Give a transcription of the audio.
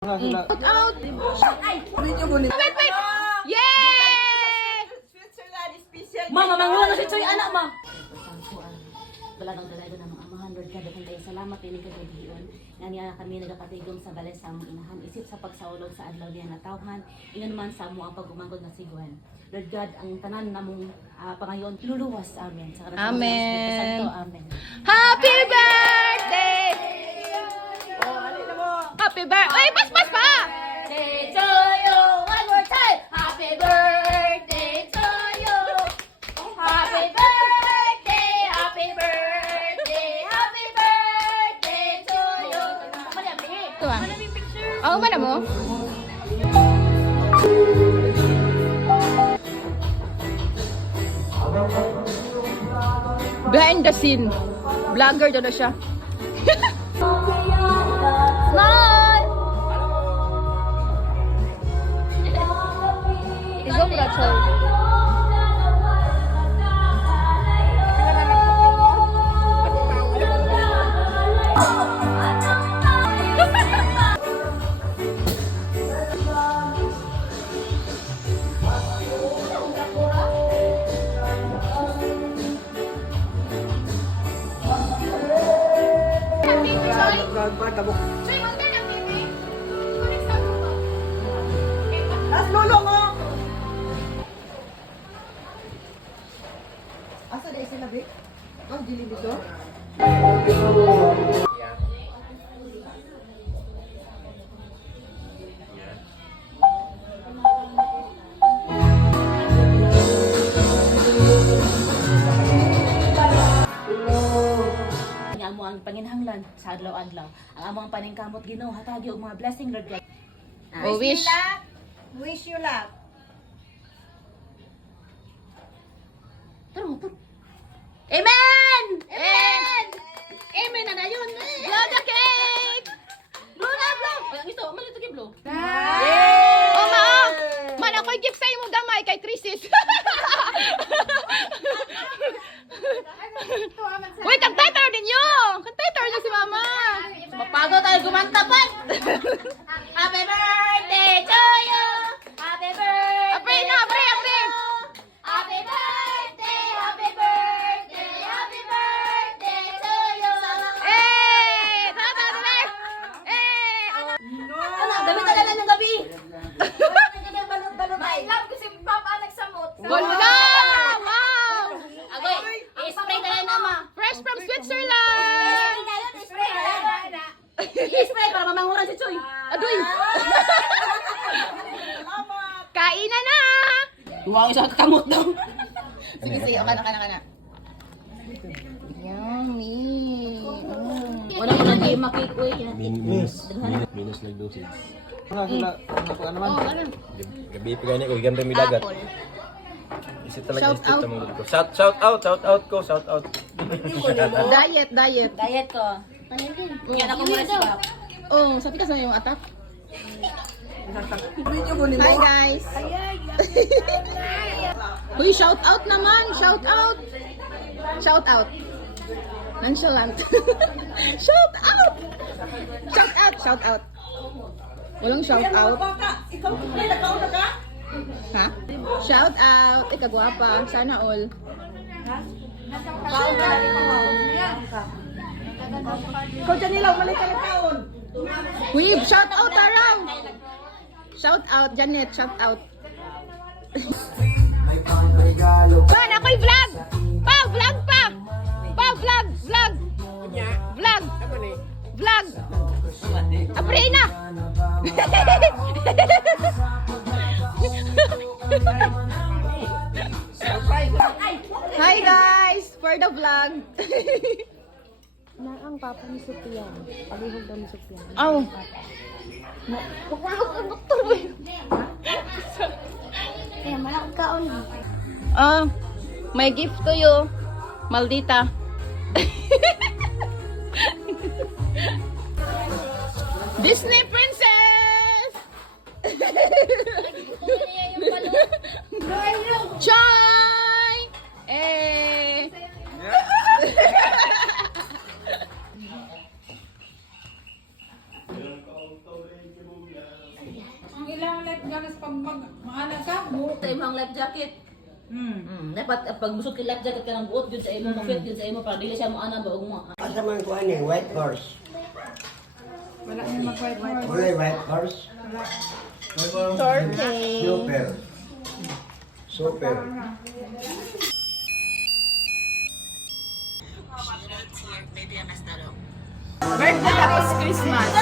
Shout out! Wait! Yay! Mama, mangulo si Choy, anak mo. Balagang dalaga ng mga amahan, Lord God, daghang kayo salamat ini kagabion. Nga niya kami nagapatigom sa balay sa among inahan, isip sa pagsaulog sa adlaw niya natawhan, ingon man sa among pagumangkod nga siguan. Lord God, ang tanan namong pangayon luluwas amen. Sa kanan Amen. Amen. Happy birthday! Happy birthday! Ay, pas pa! Birthday to you, one more time. Happy birthday to you. Happy birthday, happy birthday, happy birthday to you. Ito ah. Oo, mana mo? Behind the scene. Vlogger daw na siya. Smile! Igong Rachel. Asa dai sila be? Oh, dili dito. Ang amo ang panginhanglan sa adlaw-adlaw. Ang amo ang paningkamot Ginoo hatagi og mga blessing Lord God. O wish. Wish you luck. Tara mo. Amen! Amen! Amen na dayon. Blow the cake! Blow na blow. Ay, ito, malito kay blow. Oh, ma! Man, ako'y gift sa imo gamay kay Trisis. Uy, kantay ninyo! Kantay niyo si Mama! Mapago tayo gumantapan. Happy birthday to you. Happy birthday. Apre na, apre! Happy birthday, happy birthday, happy birthday to you. Eh! Tara! Eh! Ano, gabi talaga ng gabi. Balot-balot ay. Love ko si Papa nagsamot. Wala! Wow! Agoy, i-spray na yan ama. Fresh from Switzerland! I-spray para mamanguran si Choy. Adoy! Kainan na! Wow, isang kakamot daw. Sige, sige, kana. Yummy! Wala ko lang game makikoy. Minus like dosage. Oh, ano? Gabi pa ganyan ko, higan rin may dagat. Apple. Isip talaga Shout isip out. tamang ko. Shout out. Diet. Diet ko. Yan ako muna siya. Oh, sabi ka sa yung attack. Video mo nimo. Hi guys! Uy, shout out naman! Shout out! Shout out! Nonchalant. Shout out! Shout out! Walang shout out. Ikaw may nakauna ka? Ha? Shout out! Ika gwapa. Sana all. Ikaw dyan nila, umalik ka ng kaon. Uy, shout out araw! Shout out, Janet, shout out. Pa, ako'y vlog! Pa, vlog pa! Pa, vlog! Apre na! Hi guys! For the vlog! Na ang papa ni Sophia. Palihog daw ni Sophia. Oh! Kaya malakot kaon. Oh, my gift to you, Maldita. Disney princess! Chai! Eh! ganas pag maana ka mo. Sa imong life jacket. Dapat pag busog ka life jacket ka ng buot gyud sa imo, ma-fit gyud sa imo para dili siya mo ana ba ug mo. Asa man ko ani, white horse. Wala na mag-white horse. Wala white horse. Torte. Super. Super. Birthday tapos Christmas.